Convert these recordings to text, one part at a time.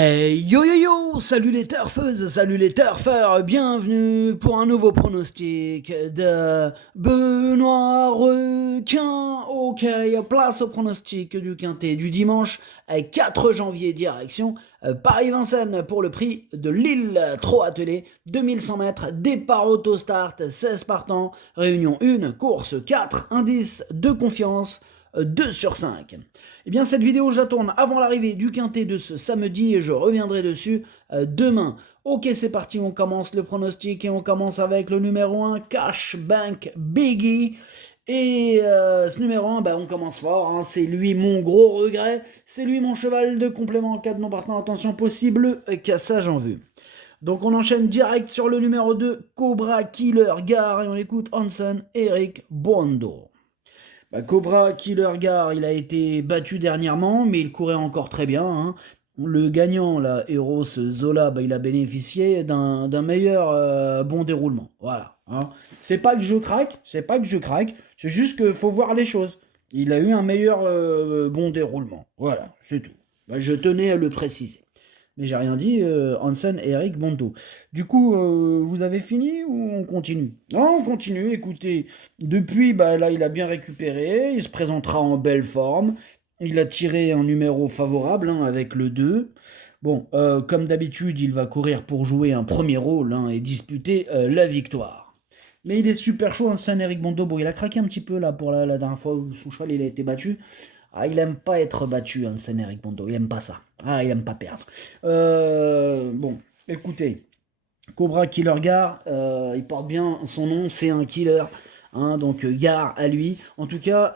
Hey yo yo yo, salut les turfeuses, salut les turfeurs, bienvenue pour un nouveau pronostic de Benoît Requin. Ok, place au pronostic du quintet du dimanche 4 janvier, direction Paris-Vincennes pour le prix de Lille, trop attelé, 2100 mètres, départ auto-start, 16 partants, réunion 1, course 4, indice de confiance, 2 sur 5. Eh bien, cette vidéo, je la tourne avant l'arrivée du quintet de ce samedi et je reviendrai dessus demain. Ok, c'est parti, on commence le pronostic et on commence avec le numéro 1, Cash Bank Biggie. Et ce numéro 1, on commence fort, hein, c'est lui mon gros regret, c'est lui mon cheval de complément en cas de non partant, attention possible, cassage en vue. Donc on enchaîne direct sur le numéro 2, Cobra Killer Gare, et on écoute Hansen Eric Bondo. Cobra Killer Gar, il a été battu dernièrement, mais il courait encore très bien, hein. Le gagnant, là, Eros Zola, il a bénéficié d'un meilleur bon déroulement. Voilà, hein. C'est pas que je craque, c'est juste qu'il faut voir les choses. Il a eu un meilleur bon déroulement. Voilà, c'est tout. Je tenais à le préciser. Mais j'ai rien dit, Hansen et Eric Bondo. Du coup, vous avez fini ou on continue? Non, on continue, écoutez. Depuis, là, il a bien récupéré, il se présentera en belle forme. Il a tiré un numéro favorable, hein, avec le 2. Bon, comme d'habitude, il va courir pour jouer un premier rôle, hein, et disputer la victoire. Mais il est super chaud, Hansen Eric Bondo. Bon, il a craqué un petit peu là pour la dernière fois où son cheval il a été battu. Ah, il aime pas être battu, Hansen Eric Bondo. Il aime pas ça. Ah, il aime pas perdre. Bon, écoutez, Cobra Killer Gar, il porte bien son nom, c'est un killer. Hein, donc gare à lui. En tout cas,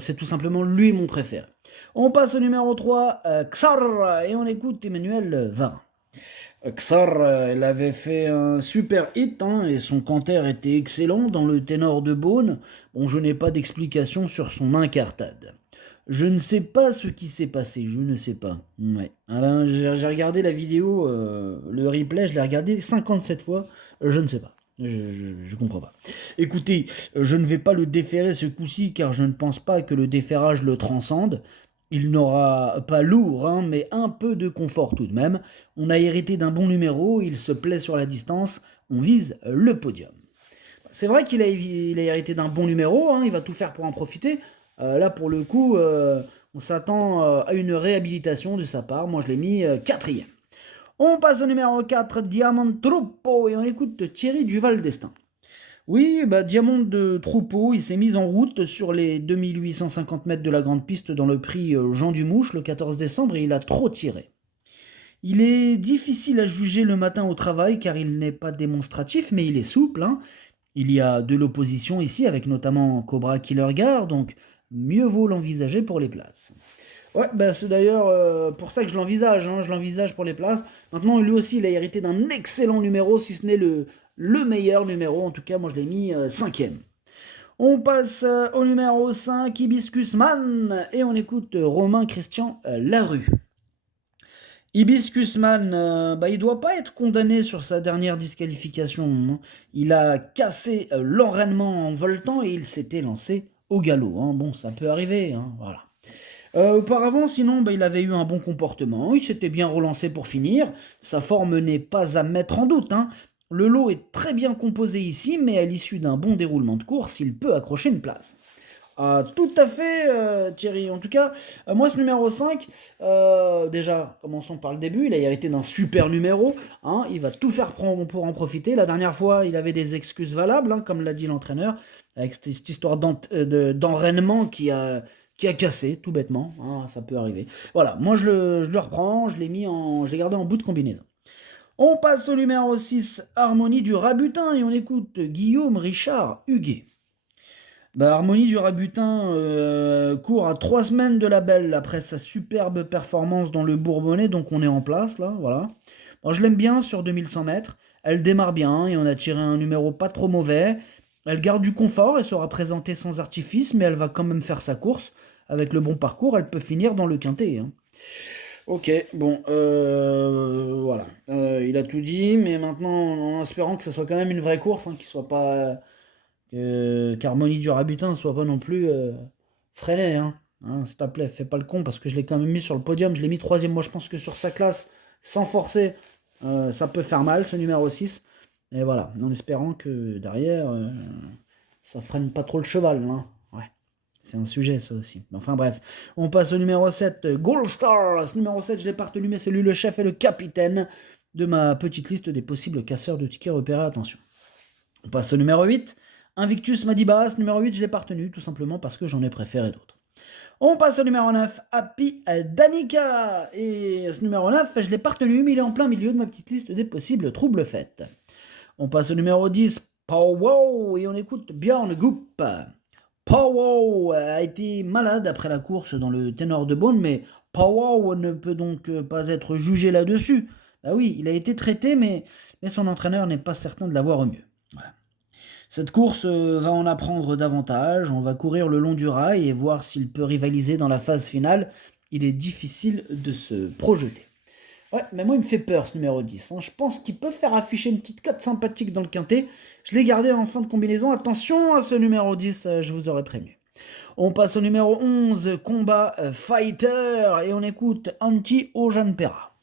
c'est tout simplement lui mon préféré. On passe au numéro 3, Xar, et on écoute Emmanuel Varin. Xar, il avait fait un super hit, hein, et son canter était excellent dans le ténor de Beaune. Bon, je n'ai pas d'explication sur son incartade. Je ne sais pas ce qui s'est passé, je ne sais pas. Ouais. Alors, j'ai regardé la vidéo, le replay, je l'ai regardé 57 fois, je ne sais pas. Je comprends pas. Écoutez, je ne vais pas le déférer ce coup-ci car je ne pense pas que le déferrage le transcende. Il n'aura pas lourd, hein, mais un peu de confort tout de même. On a hérité d'un bon numéro, il se plaît sur la distance, on vise le podium. C'est vrai qu'il a hérité d'un bon numéro, hein, il va tout faire pour en profiter. Là, pour le coup, on s'attend à une réhabilitation de sa part. Moi, je l'ai mis quatrième. On passe au numéro 4, Diamant Troupeau, et on écoute Thierry Duval d'Estaing. Oui, Diamant de Troupeau, il s'est mis en route sur les 2850 mètres de la grande piste dans le prix Jean Dumouche le 14 décembre et il a trop tiré. Il est difficile à juger le matin au travail car il n'est pas démonstratif, mais il est souple, hein. Il y a de l'opposition ici, avec notamment Cobra Killer Gar, donc mieux vaut l'envisager pour les places. Ouais, c'est d'ailleurs pour ça que je l'envisage, hein, je l'envisage pour les places. Maintenant, lui aussi, il a hérité d'un excellent numéro, si ce n'est le meilleur numéro. En tout cas, moi, je l'ai mis cinquième. On passe au numéro 5, Hibiscus Man, et on écoute Romain Christian Larue. Hibiscus Man, il doit pas être condamné sur sa dernière disqualification, hein. Il a cassé l'enraînement en voltant et il s'était lancé au galop, hein. Bon, ça peut arriver, hein, voilà. Auparavant, sinon, il avait eu un bon comportement, il s'était bien relancé pour finir. Sa forme n'est pas à mettre en doute, hein. Le lot est très bien composé ici, mais à l'issue d'un bon déroulement de course, il peut accrocher une place. Ah, tout à fait, Thierry. En tout cas, moi, ce numéro 5, déjà, commençons par le début. Il a hérité d'un super numéro, hein. Il va tout faire pour en profiter. La dernière fois, il avait des excuses valables, hein, comme l'a dit l'entraîneur, avec cette histoire d'enraînement qui a cassé, tout bêtement, hein, ça peut arriver. Voilà, moi, je le reprends, je l'ai gardé en bout de combinaison. On passe au numéro 6, Harmonie du Rabutin, et on écoute Guillaume Richard Huguet. Harmonie du Rabutin court à 3 semaines de la belle après sa superbe performance dans le Bourbonnais, donc on est en place là, voilà. Bon, je l'aime bien sur 2100 mètres, elle démarre bien et on a tiré un numéro pas trop mauvais. Elle garde du confort et sera présentée sans artifice, mais elle va quand même faire sa course. Avec le bon parcours, elle peut finir dans le quintet, hein. Ok, bon, voilà. Il a tout dit, mais maintenant, en espérant que ce soit quand même une vraie course, hein, qu'il soit pas qu'Harmonie du Rabutin ne soit pas non plus freiné, hein. Hein, s'il te plaît, fais pas le con parce que je l'ai quand même mis sur le podium, je l'ai mis troisième. Moi, je pense que sur sa classe, sans forcer, ça peut faire mal, ce numéro 6. Et voilà, en espérant que derrière, ça freine pas trop le cheval. Hein. Ouais, c'est un sujet ça aussi. Enfin bref, on passe au numéro 7, Gold Star. Ce numéro 7, je l'ai pas retenu, mais c'est lui le chef et le capitaine de ma petite liste des possibles casseurs de tickets repérés. Attention. On passe au numéro 8, Invictus Madibas. Ce numéro 8, je l'ai pas retenu, tout simplement parce que j'en ai préféré d'autres. On passe au numéro 9, Happy Danica. Et ce numéro 9, je l'ai pas retenu, mais il est en plein milieu de ma petite liste des possibles troubles faits. On passe au numéro 10, Powwow, et on écoute Björn Goop. Powwow a été malade après la course dans le ténor de Beaune, mais Powwow ne peut donc pas être jugé là-dessus. Bah oui, il a été traité, mais son entraîneur n'est pas certain de l'avoir au mieux. Voilà. Cette course va en apprendre davantage, on va courir le long du rail et voir s'il peut rivaliser dans la phase finale. Il est difficile de se projeter. Ouais, mais moi il me fait peur ce numéro 10. Hein. Je pense qu'il peut faire afficher une petite cote sympathique dans le quintet. Je l'ai gardé en fin de combinaison. Attention à ce numéro 10, je vous aurais prévenu. On passe au numéro 11, Combat Fighter, et on écoute Antti Ojanpera.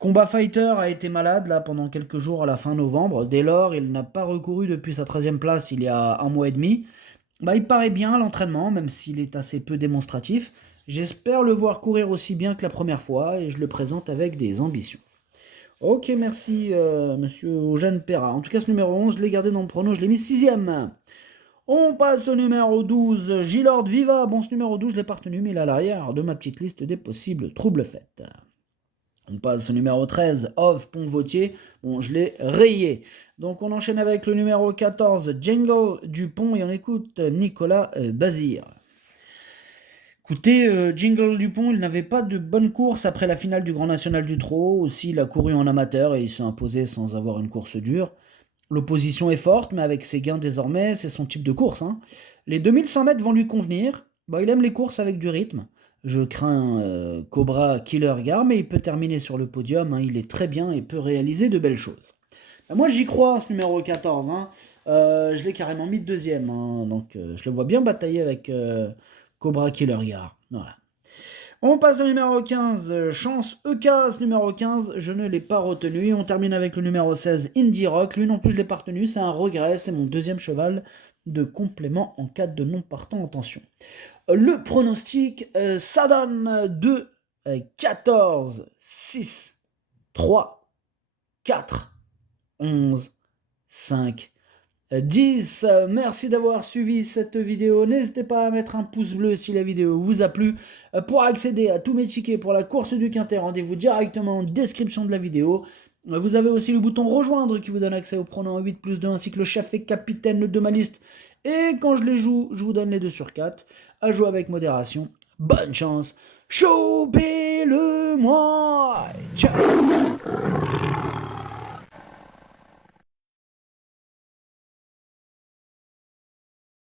Combat Fighter a été malade là pendant quelques jours à la fin novembre. Dès lors, il n'a pas recouru depuis sa 13e place il y a un mois et demi. Il paraît bien à l'entraînement, même s'il est assez peu démonstratif. J'espère le voir courir aussi bien que la première fois et je le présente avec des ambitions. Ok, merci monsieur Eugène Perra. En tout cas, ce numéro 11, je l'ai gardé dans le prono, je l'ai mis 6e. On passe au numéro 12, Gilord Viva. Bon, ce numéro 12, je l'ai pas retenu, mais il est à l'arrière de ma petite liste des possibles troubles faits. On passe au numéro 13, Of Pont-Vautier. Bon, je l'ai rayé. Donc, on enchaîne avec le numéro 14, Jingle Dupont, et on écoute Nicolas Bazir. Écoutez, Jingle Dupont, il n'avait pas de bonne course après la finale du Grand National du Trot. Aussi, il a couru en amateur et il s'est imposé sans avoir une course dure. L'opposition est forte, mais avec ses gains désormais, c'est son type de course. Hein. Les 2100 mètres vont lui convenir. Il aime les courses avec du rythme. Je crains Cobra Killer Gar, mais il peut terminer sur le podium. Hein. Il est très bien et peut réaliser de belles choses. Moi, j'y crois, ce numéro 14. Hein. Je l'ai carrément mis deuxième. Hein. Donc, je le vois bien batailler avec Cobra Killer Gar. Voilà. On passe au numéro 15, Chance EK, ce numéro 15, je ne l'ai pas retenu. On termine avec le numéro 16, Indie Rock. Lui non plus, je ne l'ai pas retenu, c'est un regret, c'est mon deuxième cheval de complément en cas de non partant. Attention. Le pronostic, ça donne 2, 14, 6, 3, 4, 11, 5, 10. Merci d'avoir suivi cette vidéo. N'hésitez pas à mettre un pouce bleu si la vidéo vous a plu. Pour accéder à tous mes tickets pour la course du Quintet, rendez-vous directement en description de la vidéo. Vous avez aussi le bouton rejoindre qui vous donne accès au pronom 8+2 ainsi que le chef et capitaine de ma liste. Et quand je les joue, je vous donne les 2 sur 4. À jouer avec modération. Bonne chance. Chopez-le-moi. Ciao.